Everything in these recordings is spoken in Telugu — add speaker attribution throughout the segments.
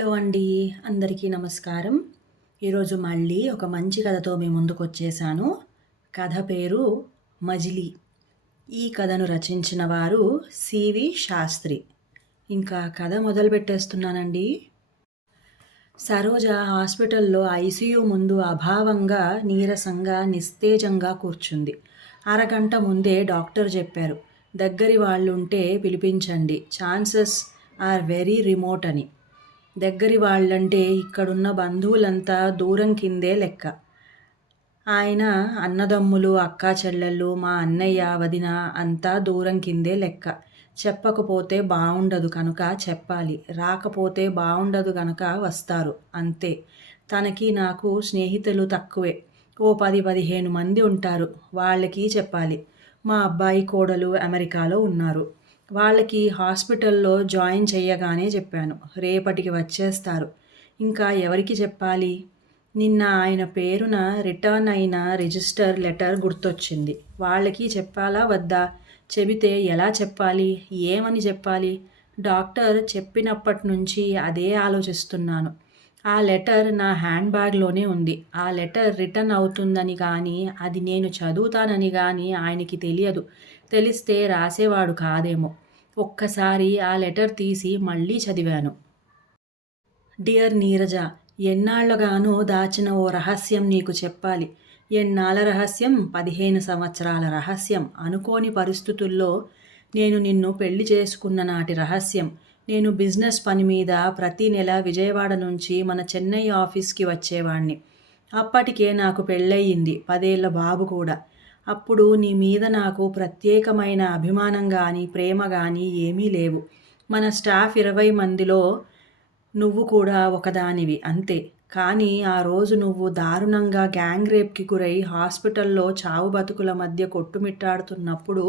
Speaker 1: హలో అండి అందరికీ నమస్కారం. ఈరోజు మళ్ళీ ఒక మంచి కథతో మీ ముందుకు వచ్చేసాను కథ పేరు మజిలీ. ఈ కథను రచించిన వారు సివి శాస్త్రి. ఇంకా కథ మొదలు పెట్టేస్తున్నానండి సరోజ హాస్పిటల్లో ఐసీయూ ముందు అభావంగా నీరసంగా నిస్తేజంగా కూర్చుంది. అరగంట ముందే డాక్టర్ చెప్పారు దగ్గరి వాళ్ళుంటే పిలిపించండి. ఛాన్సెస్ ఆర్ వెరీ రిమోట్ అని. దగ్గరి వాళ్ళంటే ఇక్కడున్న బంధువులంతా దూరం కిందే లెక్క. ఆయన అన్నదమ్ములు అక్కా చెల్లెళ్ళు మా అన్నయ్య వదిన అంతా దూరం కిందే లెక్క. చెప్పకపోతే బాగుండదు కనుక చెప్పాలి. రాకపోతే బాగుండదు కనుక వస్తారు. అంతే. తనకి నాకు స్నేహితులు తక్కువే. ఓ పది పదిహేను మంది ఉంటారు. వాళ్ళకి చెప్పాలి. మా అబ్బాయి కోడలు అమెరికాలో ఉన్నారు. వాళ్ళకి హాస్పిటల్లో జాయిన్ చేయగానే చెప్పాను. రేపటికి వచ్చేస్తారు. ఇంకా ఎవరికి చెప్పాలి? నిన్న ఆయన పేరున రిటర్న్ అయిన రిజిస్టర్ లెటర్ గుర్తొచ్చింది. వాళ్ళకి చెప్పాలా వద్దా? చెబితే ఎలా చెప్పాలి? ఏమని చెప్పాలి? డాక్టర్ చెప్పినప్పటి నుంచి అదే ఆలోచిస్తున్నాను. ఆ లెటర్ నా హ్యాండ్ బ్యాగ్లోనే ఉంది. ఆ లెటర్ రిటర్న్ అవుతుందని కానీ అది నేను చదువుతానని కానీ ఆయనకి తెలియదు. తెలిస్తే రాసేవాడు కాదేమో. ఒక్కసారి ఆ లెటర్ తీసి మళ్ళీ చదివాను. డియర్ నీరజ ఎన్నాళ్ళగానో దాచిన ఓ రహస్యం నీకు చెప్పాలి. ఎన్నాళ్ళ రహస్యం? పదిహేను సంవత్సరాల రహస్యం. అనుకోని పరిస్థితుల్లో నేను నిన్ను పెళ్ళి చేసుకున్న నాటి రహస్యం. నేను బిజినెస్ పని మీద ప్రతి నెల విజయవాడ నుంచి మన చెన్నై ఆఫీస్కి వచ్చేవాణ్ణి. అప్పటికే నాకు పెళ్ళయింది. పదేళ్ళ బాబు కూడా. అప్పుడు నీ మీద నాకు ప్రత్యేకమైన అభిమానం కానీ ప్రేమ కానీ ఏమీ లేవు. మన స్టాఫ్ ఇరవై మందిలో నువ్వు కూడా ఒకదానివి అంతే. కానీ ఆ రోజు నువ్వు దారుణంగా గ్యాంగ్ రేప్కి గురై హాస్పిటల్లో చావు బతుకుల మధ్య కొట్టుమిట్టాడుతున్నప్పుడు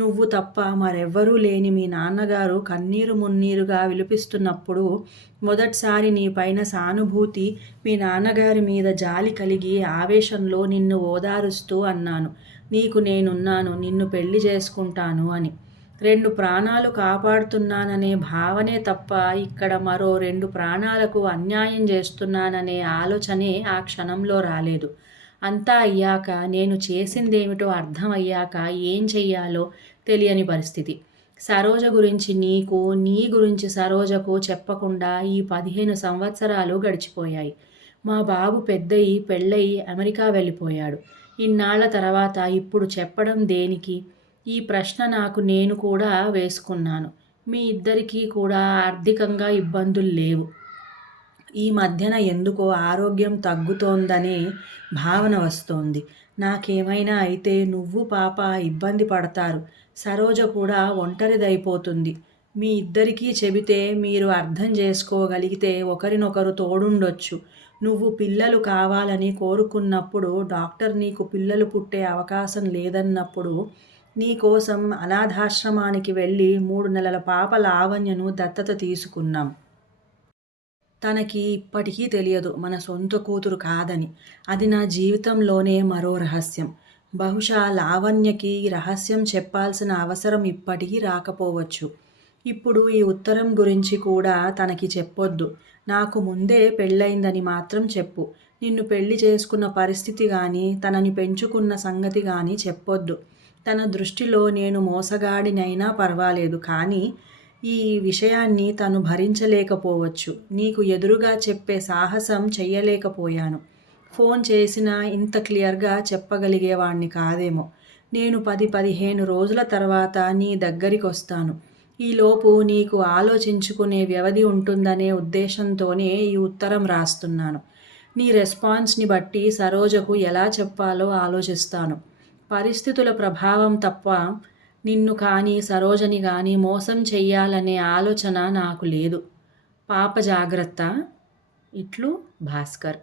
Speaker 1: నువ్వు తప్ప మరెవ్వరూ లేని మీ నాన్నగారు కన్నీరు మున్నీరుగా విలిపిస్తున్నప్పుడు మొదటిసారి నీ పైన సానుభూతి మీ నాన్నగారి మీద జాలి కలిగి ఆవేశంలో నిన్ను ఓదారుస్తూ అన్నాను. నీకు నేనున్నాను నిన్ను పెళ్ళి చేసుకుంటాను అని. రెండు ప్రాణాలు కాపాడుతున్నాననే భావనే తప్ప ఇక్కడ మరో రెండు ప్రాణాలకు అన్యాయం చేస్తున్నాననే ఆలోచనే ఆ క్షణంలో రాలేదు. అంతా అయ్యాక నేను చేసిందేమిటో అర్థమయ్యాక ఏం చెయ్యాలో తెలియని పరిస్థితి. సరోజ గురించి నీకు నీ గురించి సరోజకు చెప్పకుండా ఈ పదిహేను సంవత్సరాలు గడిచిపోయాయి. మా బాబు పెద్దయి పెళ్ళయి అమెరికా వెళ్ళిపోయాడు. ఇన్నాళ్ళ తర్వాత ఇప్పుడు చెప్పడం దేనికి? ఈ ప్రశ్న నాకు నేను కూడా వేసుకున్నాను. మీ ఇద్దరికీ కూడా ఆర్థికంగా ఇబ్బందులు లేవు. ఈ మధ్యన ఎందుకో ఆరోగ్యం తగ్గుతోందనే భావన వస్తోంది. నాకేమైనా అయితే నువ్వు పాప ఇబ్బంది పడతారు. సరోజ కూడా ఒంటరిదైపోతుంది. మీ ఇద్దరికీ చెబితే మీరు అర్థం చేసుకోగలిగితే ఒకరినొకరు తోడుండొచ్చు. నువ్వు పిల్లలు కావాలని కోరుకున్నప్పుడు డాక్టర్ నీకు పిల్లలు పుట్టే అవకాశం లేదన్నప్పుడు నీకోసం అనాథాశ్రమానికి వెళ్ళి మూడు నెలల పాప లావణ్యను దత్తత తీసుకున్నాం. తనకి ఇప్పటికీ తెలియదు మన సొంత కూతురు కాదని. అది నా జీవితంలోనే మరో రహస్యం. బహుశా లావణ్యకి రహస్యం చెప్పాల్సిన అవసరం ఇప్పటికీ రాకపోవచ్చు. ఇప్పుడు ఈ ఉత్తరం గురించి కూడా తనకి చెప్పొద్దు. నాకు ముందే పెళ్ళయిందని మాత్రం చెప్పు. నిన్ను పెళ్ళి చేసుకున్న పరిస్థితి కానీ తనని పెంచుకున్న సంగతి కానీ చెప్పొద్దు. తన దృష్టిలో నేను మోసగాడినైనా పర్వాలేదు కానీ ఈ విషయాన్ని తను భరించలేకపోవచ్చు. నీకు ఎదురుగా చెప్పే సాహసం చెయ్యలేకపోయాను. ఫోన్ చేసినా ఇంత క్లియర్గా చెప్పగలిగేవాణ్ణి కాదేమో. నేను పది పదిహేను రోజుల తర్వాత నీ దగ్గరికి వస్తాను ఈలోపు నీకు ఆలోచించుకునే వ్యవధి ఉంటుందనే ఉద్దేశంతోనే ఈ ఉత్తరం రాస్తున్నాను. నీ రెస్పాన్స్ని బట్టి సరోజకు ఎలా చెప్పాలో ఆలోచిస్తాను. పరిస్థితుల ప్రభావం తప్ప నిన్ను కానీ సరోజని కానీ మోసం చెయ్యాలనే ఆలోచన నాకు లేదు. పాప జాగ్రత్త. ఇట్లు భాస్కర్.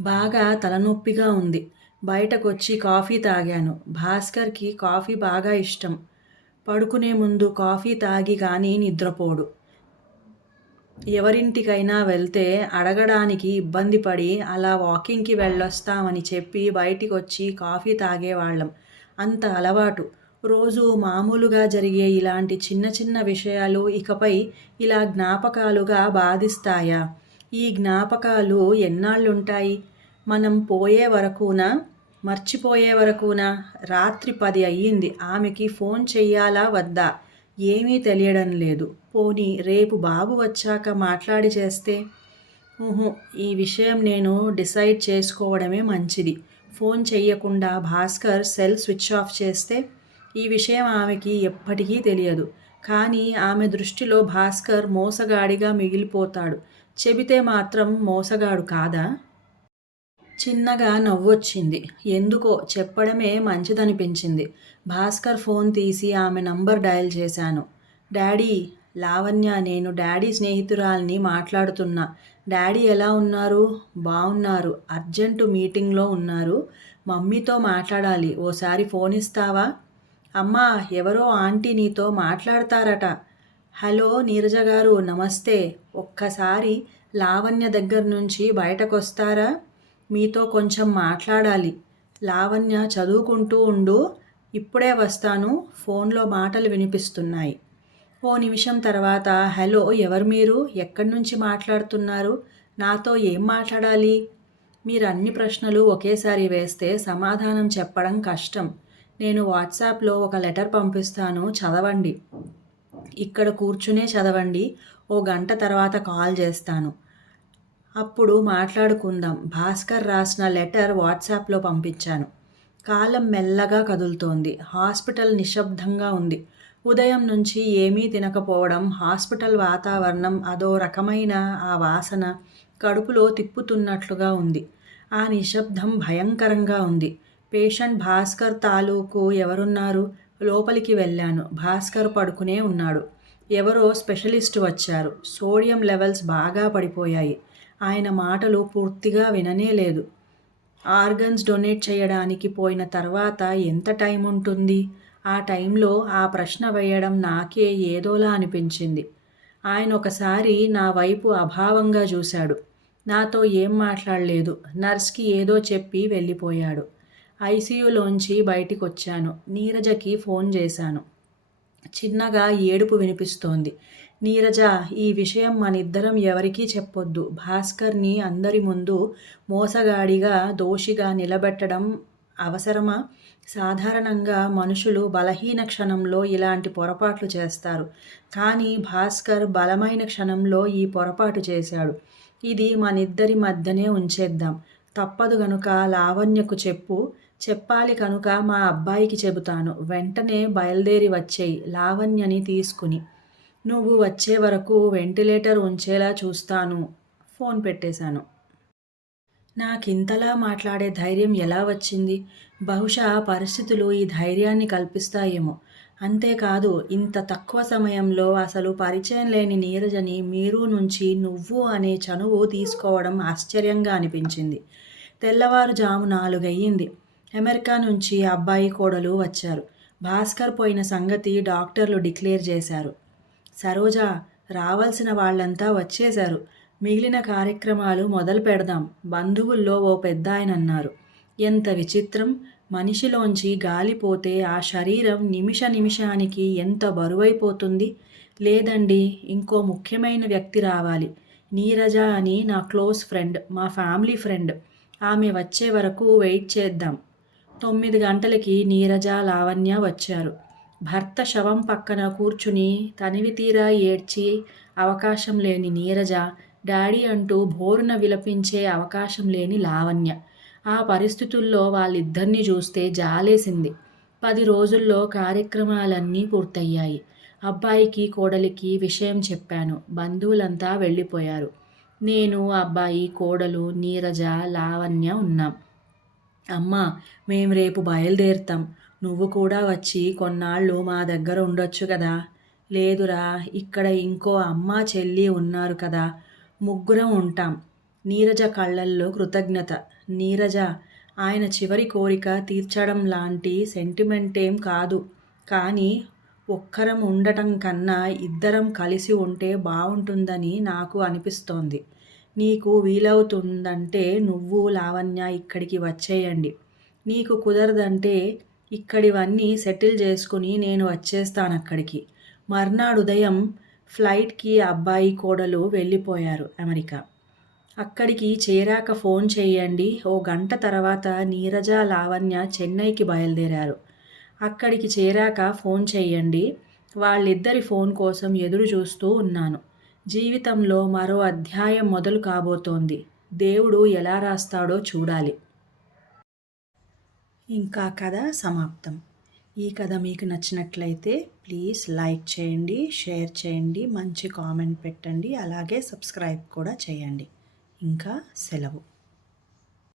Speaker 1: బాగా తలనొప్పిగా ఉంది. బయటకొచ్చి కాఫీ తాగాను. భాస్కర్కి కాఫీ బాగా ఇష్టం. పడుకునే ముందు కాఫీ తాగి కానీ నిద్రపోడు. ఎవరింటికైనా వెళ్తే అడగడానికి ఇబ్బంది పడి అలా వాకింగ్కి వెళ్ళొస్తామని చెప్పి బయటికి వచ్చి కాఫీ తాగేవాళ్ళం. అంత అలవాటు. రోజు మామూలుగా జరిగే ఇలాంటి చిన్న చిన్న విషయాలు ఇకపై ఇలా జ్ఞాపకాలుగా బాధిస్తాయా? ఈ జ్ఞాపకాలు ఎన్నాళ్ళుంటాయి? మనం పోయే వరకునా? మర్చిపోయే వరకునా? రాత్రి పది అయ్యింది. ఆమెకి ఫోన్ చెయ్యాలా వద్దా? ఏమీ తెలియడం లేదు. పోనీ రేపు బాబు వచ్చాక మాట్లాడి చేస్తే? ఊహు ఈ విషయం నేను డిసైడ్ చేసుకోవడమే మంచిది. ఫోన్ చెయ్యకుండా భాస్కర్ సెల్ స్విచ్ ఆఫ్ చేస్తే? ఈ విషయం ఆమెకి ఎప్పటికీ తెలియదు. కానీ ఆమె దృష్టిలో భాస్కర్ మోసగాడిగా మిగిలిపోతాడు. చెబితే మాత్రం మోసగాడు కాదా? చిన్నగా నవ్వొచ్చింది. ఎందుకో చెప్పడమే మంచిదనిపించింది. భాస్కర్ ఫోన్ తీసి ఆమె నంబర్ డయల్ చేశాను. డాడీ లావణ్య నేను డాడీ స్నేహితురాల్ని మాట్లాడుతున్నా. డాడీ ఎలా ఉన్నారు? బాగున్నారు అర్జెంటు మీటింగ్లో ఉన్నారు. మమ్మీతో మాట్లాడాలి. ఓసారి ఫోన్ ఇస్తావా? అమ్మా ఎవరో ఆంటీ నీతో మాట్లాడతారట. హలో నీరజ గారు నమస్తే. ఒక్కసారి లావణ్య దగ్గర నుంచి బయటకొస్తారా? మీతో కొంచెం మాట్లాడాలి. లావణ్య చదువుకుంటూ ఉండు. ఇప్పుడే వస్తాను. ఫోన్లో మాటలు వినిపిస్తున్నాయి. ఓ నిమిషం తర్వాత హలో ఎవరు మీరు? ఎక్కడి నుంచి మాట్లాడుతున్నారు? నాతో ఏం మాట్లాడాలి? మీరు అన్ని ప్రశ్నలు ఒకేసారి వేస్తే సమాధానం చెప్పడం కష్టం. నేను వాట్సాప్లో ఒక లెటర్ పంపిస్తాను చదవండి. ఇక్కడ కూర్చునే చదవండి ఓ గంట తర్వాత కాల్ చేస్తాను. అప్పుడు మాట్లాడుకుందాం. భాస్కర్ రాసిన లెటర్ వాట్సాప్లో పంపించాను. కాలం మెల్లగా కదులుతోంది. హాస్పిటల్ నిశ్శబ్దంగా ఉంది. ఉదయం నుంచి ఏమీ తినకపోవడం హాస్పిటల్ వాతావరణం అదో రకమైన ఆ వాసన కడుపులో తిప్పుతున్నట్లుగా ఉంది. ఆ నిశ్శబ్దం భయంకరంగా ఉంది. పేషెంట్ భాస్కర్ తాలూకు ఎవరున్నారు? లోపలికి వెళ్ళాను. భాస్కర్ పడుకునే ఉన్నాడు. ఎవరో స్పెషలిస్ట్ వచ్చారు. సోడియం లెవెల్స్ బాగా పడిపోయాయి. ఆయన మాటలు పూర్తిగా విననే లేదు. ఆర్గన్స్ డొనేట్ చేయడానికి పోయిన తర్వాత ఎంత టైం ఉంటుంది? ఆ టైంలో ఆ ప్రశ్న వేయడం నాకే ఏదోలా అనిపించింది. ఆయన ఒకసారి నా వైపు అభావంగా చూశాడు. నాతో ఏం మాట్లాడలేదు. నర్స్కి ఏదో చెప్పి వెళ్ళిపోయాడు. ఐసీయూలోంచి బయటికి వచ్చాను నీరజకి ఫోన్ చేశాను. చిన్నగా ఏడుపు వినిపిస్తోంది. నీరజ ఈ విషయం మనిద్దరం ఎవరికీ చెప్పొద్దు. భాస్కర్ని అందరి ముందు మోసగాడిగా దోషిగా నిలబెట్టడం అవసరమా? సాధారణంగా మనుషులు బలహీన క్షణంలో ఇలాంటి పొరపాట్లు చేస్తారు. కానీ భాస్కర్ బలమైన క్షణంలో ఈ పొరపాటు చేశాడు. ఇది మనిద్దరి మధ్యనే ఉంచేద్దాం. తప్పదు గనుక లావణ్యకు చెప్పు. చెప్పాలి కనుక మా అబ్బాయికి చెబుతాను. వెంటనే బయలుదేరి వచ్చేయి లావణ్యని తీసుకుని. నువ్వు వచ్చే వరకు వెంటిలేటర్ ఉంచేలా చూస్తాను. ఫోన్ పెట్టేశాను. నాకింతలా మాట్లాడే ధైర్యం ఎలా వచ్చింది? బహుశా పరిస్థితులు ఈ ధైర్యాన్ని కల్పిస్తాయేమో. అంతేకాదు ఇంత తక్కువ సమయంలో అసలు పరిచయం లేని నీరజని మీరు నుంచి నువ్వు అనే చనువు తీసుకోవడం ఆశ్చర్యంగా అనిపించింది. తెల్లవారుజాము నాలుగయ్యింది. అమెరికా నుంచి అబ్బాయి కోడలు వచ్చారు. భాస్కర్ పోయిన సంగతి డాక్టర్లు డిక్లేర్ చేశారు. సరోజ రావాల్సిన వాళ్ళంతా వచ్చేశారు. మిగిలిన కార్యక్రమాలు మొదలు పెడదాం బంధువుల్లో ఓ పెద్ద ఆయన అన్నారు ఎంత విచిత్రం! మనిషిలోంచి గాలిపోతే ఆ శరీరం నిమిష నిమిషానికి ఎంత బరువైపోతుంది? లేదండి ఇంకో ముఖ్యమైన వ్యక్తి రావాలి. నీరజ అని నా క్లోజ్ ఫ్రెండ్ మా ఫ్యామిలీ ఫ్రెండ్. ఆమె వచ్చే వరకు వెయిట్ చేద్దాం. తొమ్మిది గంటలకి నీరజ లావణ్య వచ్చారు. భర్త శవం పక్కన కూర్చుని తనివి తీరా ఏడ్చి అవకాశం లేని నీరజ డాడీ అంటూ బోరున విలపించే అవకాశం లేని లావణ్య. ఆ పరిస్థితుల్లో వాళ్ళిద్దరినీ చూస్తే జాలేసింది. పది రోజుల్లో కార్యక్రమాలన్నీ పూర్తయ్యాయి. అబ్బాయికి కోడలికి విషయం చెప్పాను. బంధువులంతా వెళ్ళిపోయారు. నేను అబ్బాయి కోడలు నీరజ లావణ్య ఉన్నాం. అమ్మా మేము రేపు బయలుదేరుతాం. నువ్వు కూడా వచ్చి కొన్నాళ్ళు మా దగ్గర ఉండొచ్చు కదా. లేదురా ఇక్కడ ఇంకో అమ్మ చెల్లి ఉన్నారు కదా. ముగ్గురం ఉంటాం. నీరజ కళ్ళల్లో కృతజ్ఞత. నీరజ ఆయన చివరి కోరిక తీర్చడం లాంటి సెంటిమెంట్ ఏం కాదు. కానీ ఒక్కరం ఉండటం కన్నా ఇద్దరం కలిసి ఉంటే బాగుంటుందని నాకు అనిపిస్తోంది. నీకు వీలవుతుందంటే నువ్వు లావణ్య ఇక్కడికి వచ్చేయండి. నీకు కుదరదంటే ఇక్కడివన్నీ సెటిల్ చేసుకుని నేను వచ్చేస్తాను అక్కడికి మర్నాడు ఉదయం ఫ్లైట్కి అబ్బాయి కోడలు వెళ్ళిపోయారు అమెరికా. అక్కడికి చేరాక ఫోన్ చేయండి. ఓ గంట తర్వాత నీరజ లావణ్య చెన్నైకి బయలుదేరారు. అక్కడికి చేరాక ఫోన్ చేయండి. వాళ్ళిద్దరి ఫోన్ కోసం ఎదురు చూస్తూ ఉన్నాను. జీవితంలో మరో అధ్యాయం మొదలు కాబోతోంది. దేవుడు ఎలా రాస్తాడో చూడాలి. ఇంకా కథ సమాప్తం. ఈ కథ మీకు నచ్చినట్లయితే ప్లీజ్ లైక్ చేయండి షేర్ చేయండి మంచి కామెంట్ పెట్టండి అలాగే సబ్స్క్రైబ్ కూడా చేయండి. ఇంకా సెలవు.